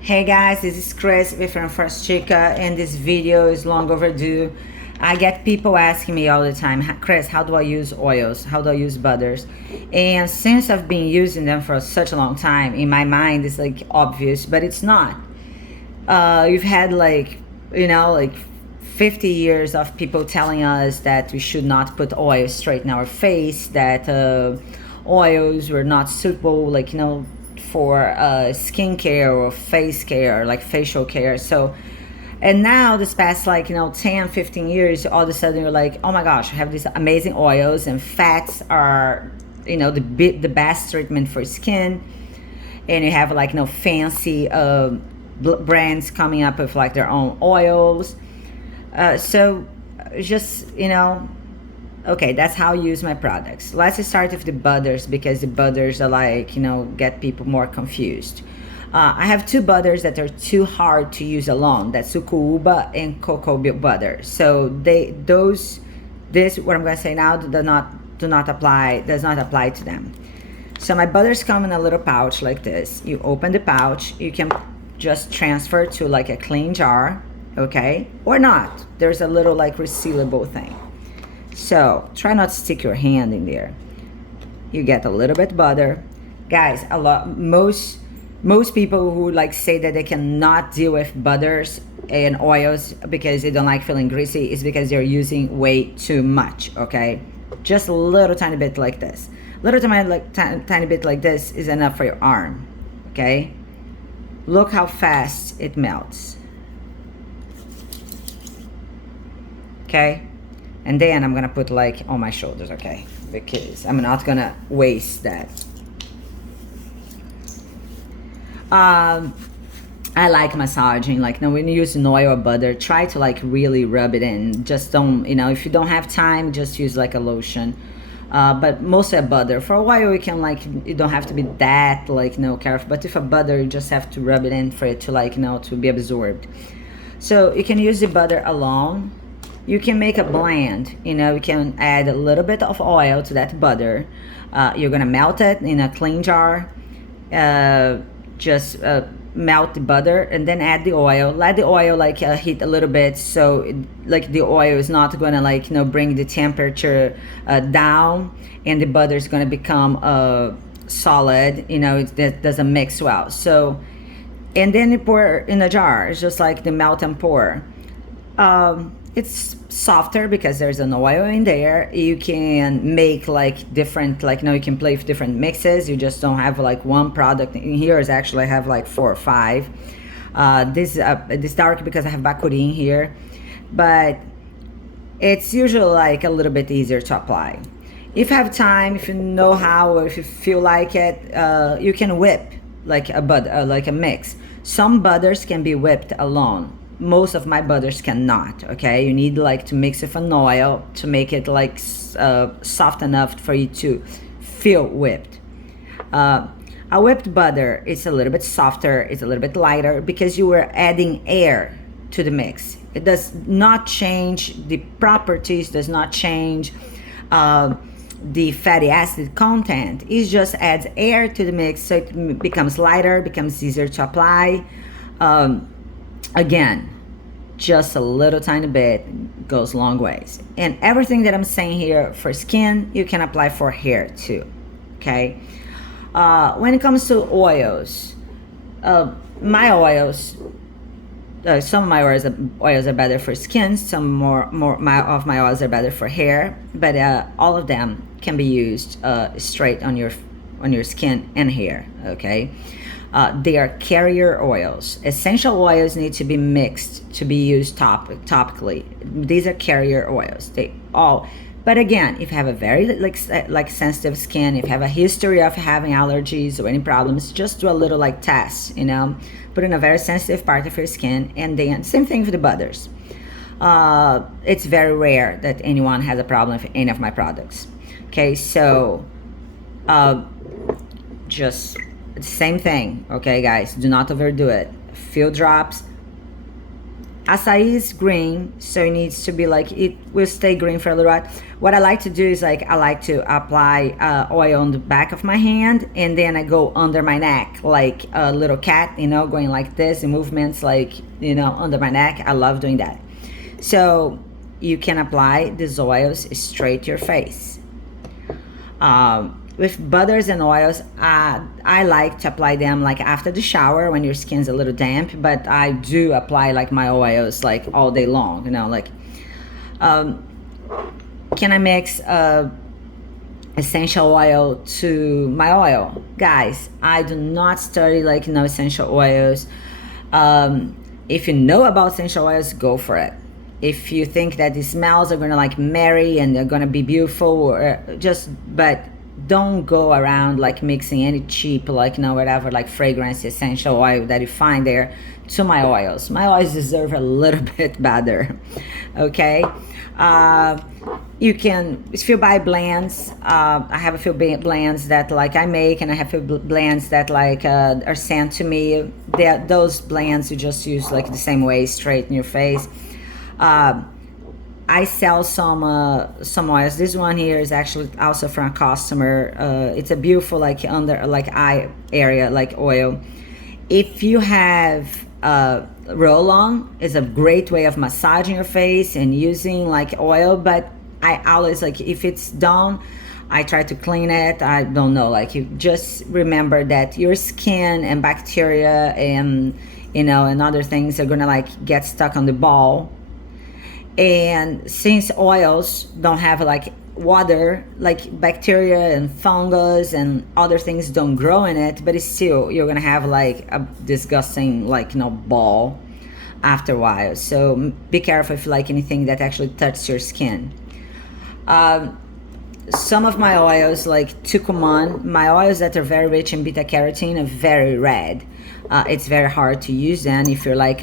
Hey guys, this is Chrys with from First Chica, and this video is long overdue. I get people asking me all the time, Chrys, how do I use oils? How do I use butters? And since I've been using them for such a long time, in my mind it's like obvious, but it's not. You've had like 50 years of people telling us that we should not put oil straight in our face, that oils were not suitable, for skincare or face care, like facial care. So, and now this past 10, 15 years, all of a sudden you're like, oh my gosh, I have these amazing oils, and fats are, the best treatment for skin. And you have fancy brands coming up with like their own oils. So just, okay, that's how I use my products. Let's start with the butters, because the butters are get people more confused. I have two butters that are too hard to use alone. That's sucuba and cocoa butter. So this what I'm gonna say now does not apply to them. So my butters come in a little pouch like this. You open the pouch, you can just transfer to like a clean jar, okay? Or not. There's a little resealable thing. So try not to stick your hand in there. You get a little bit butter. Guys, most people who say that they cannot deal with butters and oils because they don't like feeling greasy is because they're using way too much, okay? Just a little tiny bit like this. Little tiny bit like this is enough for your arm, okay? Look how fast it melts. Okay? And then I'm gonna put on my shoulders, okay? Because I'm not gonna waste that. I like massaging. Now when you use an oil or butter, try to really rub it in. Just don't, if you don't have time, just use a lotion. But mostly a butter. For a while you can you don't have to be that careful. But if a butter, you just have to rub it in for it to to be absorbed. So you can use the butter alone. You can make a blend, you can add a little bit of oil to that butter. You're gonna melt it in a clean jar. Just melt the butter and then add the oil. Let the oil heat a little bit, so the oil is not gonna bring the temperature down, and the butter is gonna become solid. It doesn't mix well. So, and then you pour in a jar. It's just the melt and pour. It's softer because there's an oil in there. You can make different, you can play with different mixes. You just don't have one product. In here is actually I have 4 or 5. This dark because I have bakuri in here, but it's usually a little bit easier to apply. If you have time, if you know how, or if you feel like it, you can whip a mix. Some butters can be whipped alone. Most of my butters cannot, okay? You need to mix with an oil to make it soft enough for you to feel whipped. A whipped butter is a little bit softer, it's a little bit lighter because you were adding air to the mix. It does not change the properties, does not change the fatty acid content. It just adds air to the mix, so it becomes lighter, becomes easier to apply. Again, just a little tiny bit goes a long ways. And everything that I'm saying here for skin, you can apply for hair too, okay? When it comes to oils, my oils, some of my oils are better for skin, some more of my oils are better for hair, but all of them can be used straight on your skin and hair, okay? They are carrier oils. Essential oils need to be mixed to be used topically. These are carrier oils. But again, if you have a very sensitive skin, if you have a history of having allergies or any problems, just do a little test, put in a very sensitive part of your skin, and then same thing with the butters. It's very rare that anyone has a problem with any of my products. Okay, so just same thing, okay guys, do not overdo it. Few drops, Acai is green, so it needs to be like, it will stay green for a little while. What I like to do is like, I like to apply oil on the back of my hand, and then I go under my neck like a little cat, you know, going like this, and movements like, you know, under my neck. I love doing that. So you can apply these oils straight to your face. With butters and oils, I like to apply them like after the shower when your skin's a little damp, but I do apply like my oils like all day long, you know, like, can I mix essential oil to my oil? Guys, I do not study like, you know, essential oils. If you know about essential oils, go for it. If you think that the smells are gonna like marry and they're gonna be beautiful, or but don't go around like mixing any cheap, like, you know, whatever, like fragrance essential oil that you find there to my oils. My oils deserve a little bit better. Okay. You can, if you buy blends, I have a few blends that like I make, and I have a few blends that like are sent to me. Those blends you just use like the same way, straight in your face. I sell some oils. This one here is actually also from a customer. It's a beautiful like under like eye area like oil. If you have roll-on, is a great way of massaging your face and using like oil. But I always like, if it's done, I try to clean it. I don't know, like, you just remember that your skin and bacteria and, you know, and other things are gonna like get stuck on the ball. And since oils don't have like water, like bacteria and fungus and other things don't grow in it, but it's still, you're gonna have like a disgusting like, you know, ball after a while. So be careful if you like anything that actually touches your skin. Some of my oils like Tucumán, my oils that are very rich in beta carotene are very red. It's very hard to use them if you're like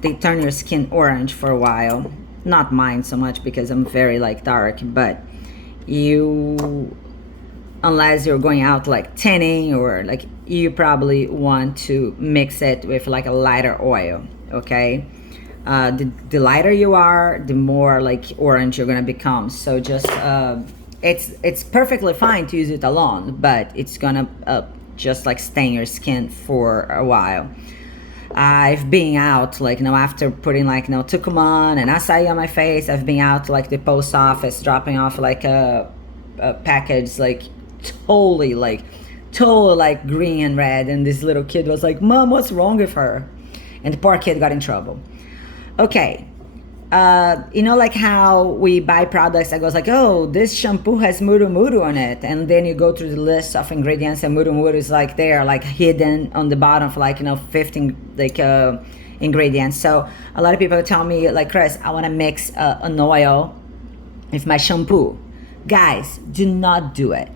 they turn your skin orange for a while. Not mine so much because I'm very like dark, but you, unless you're going out like tanning, or like, you probably want to mix it with like a lighter oil. Okay. The lighter you are, the more like orange you're gonna become. So just it's perfectly fine to use it alone, but it's gonna just like stain your skin for a while. I've been out like, you know, after putting like, you know, Tucumán and acai on my face, I've been out like the post office dropping off like a package like totally like green and red, and this little kid was like, "Mom, what's wrong with her?" And the poor kid got in trouble. Okay. You know, like how we buy products that goes like, "Oh, this shampoo has muru muru on it," and then you go through the list of ingredients, and muru muru is like there, like hidden on the bottom for like, you know, 15 like ingredients. So a lot of people tell me like, "Chrys, I want to mix an oil with my shampoo." Guys, do not do it.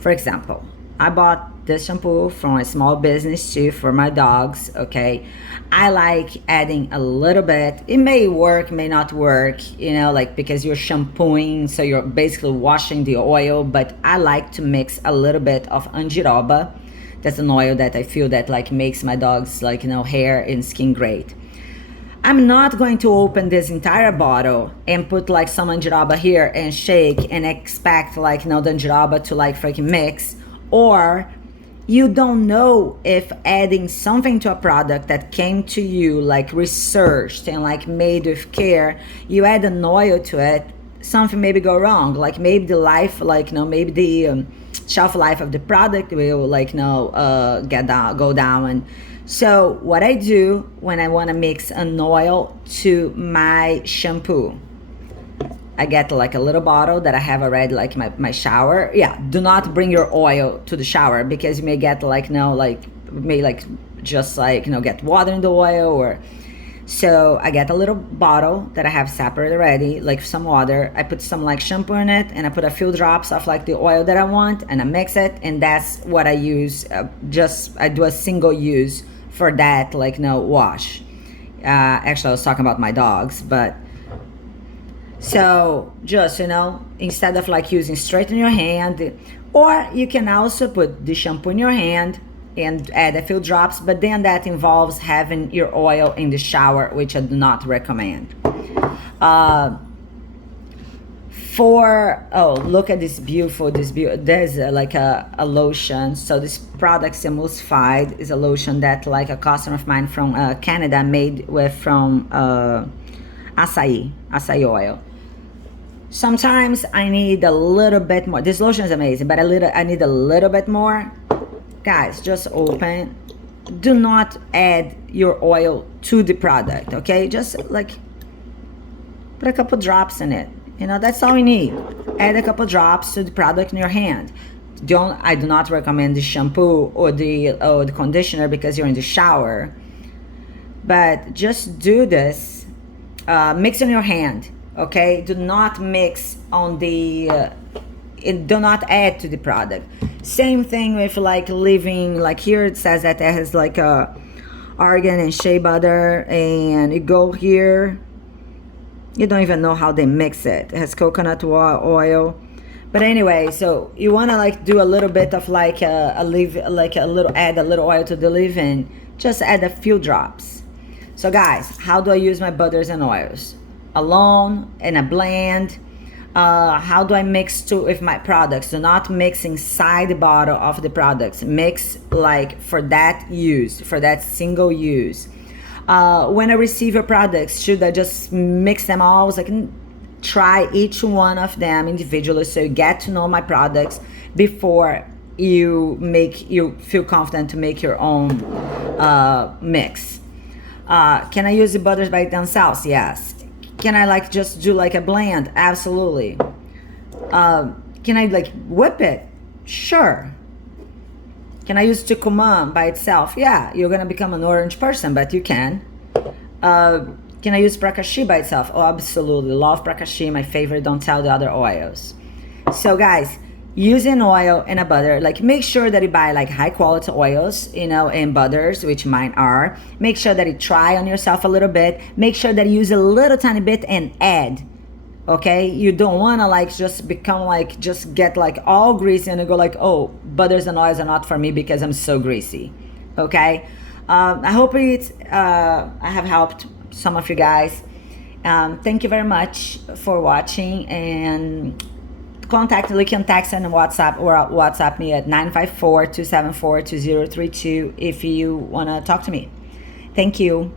For example, I bought this shampoo from a small business too for my dogs. Okay, I like adding a little bit. It may work, may not work, you know, like, because you're shampooing, so you're basically washing the oil. But I like to mix a little bit of andiroba. That's an oil that I feel that like makes my dogs like, you know, hair and skin great. I'm not going to open this entire bottle and put like some andiroba here and shake and expect like, you know, the andiroba to like freaking mix. Or you don't know if adding something to a product that came to you like researched and like made with care, you add an oil to it, something maybe go wrong. Like maybe the life, like, you know, maybe the shelf life of the product will like, you know, go down. And so what I do when I want to mix an oil to my shampoo, I get like a little bottle that I have already like my shower. Yeah, do not bring your oil to the shower, because you may get like, no, like may like just like, you know, get water in the oil. Or so I get a little bottle that I have separate already, like some water. I put some like shampoo in it, and I put a few drops of like the oil that I want, and I mix it, and that's what I use. I do a single use for that, like no wash. Actually, I was talking about my dogs, but so just, you know, instead of like using straight in your hand, or you can also put the shampoo in your hand, and add a few drops, but then that involves having your oil in the shower, which I do not recommend. Look at this beautiful, there's like a lotion. So this product's emulsified is a lotion that like a customer of mine from Canada made from acai oil. Sometimes I need a little bit more. This lotion is amazing, but I need a little bit more. Guys, just open. Do not add your oil to the product, okay? Just like put a couple drops in it. You know, that's all we need. Add a couple drops to the product in your hand. I do not recommend the shampoo or the conditioner because you're in the shower. But just do this. Mix in your hand, okay? Do not mix on the... do not add to the product. Same thing with like leaving, like here it says that it has like a argan and shea butter, and you go here, you don't even know how they mix it. It has coconut oil. But anyway, so you want to like do a little bit of like add a little oil to the leave-in. Just add a few drops. So guys, how do I use my butters and oils? Alone, in a blend. How do I mix with my products? Do not mix inside the bottle of the products. Mix like for that use, for that single use. When I receive your products, should I just mix them all? So I can try each one of them individually so you get to know my products before you feel confident to make your own mix. Can I use the butters by themselves? Yes. Can I like just do like a blend? Absolutely. Can I like whip it? Sure. Can I use tucumán by itself? Yeah, you're gonna become an orange person, but you can. Can I use pracaxi by itself? Oh, absolutely. Love pracaxi, my favorite. Don't tell the other oils. So guys, using oil and a butter, like make sure that you buy like high quality oils, you know, and butters, which mine are. Make sure that you try on yourself a little bit. Make sure that you use a little tiny bit and add. Okay, you don't want to like just become like just get like all greasy and go like, oh, butters and oils are not for me because I'm so greasy. Okay, I hope I have helped some of you guys. Thank you very much for watching, and you can text and WhatsApp me at 954-274-2032 if you want to talk to me. Thank you.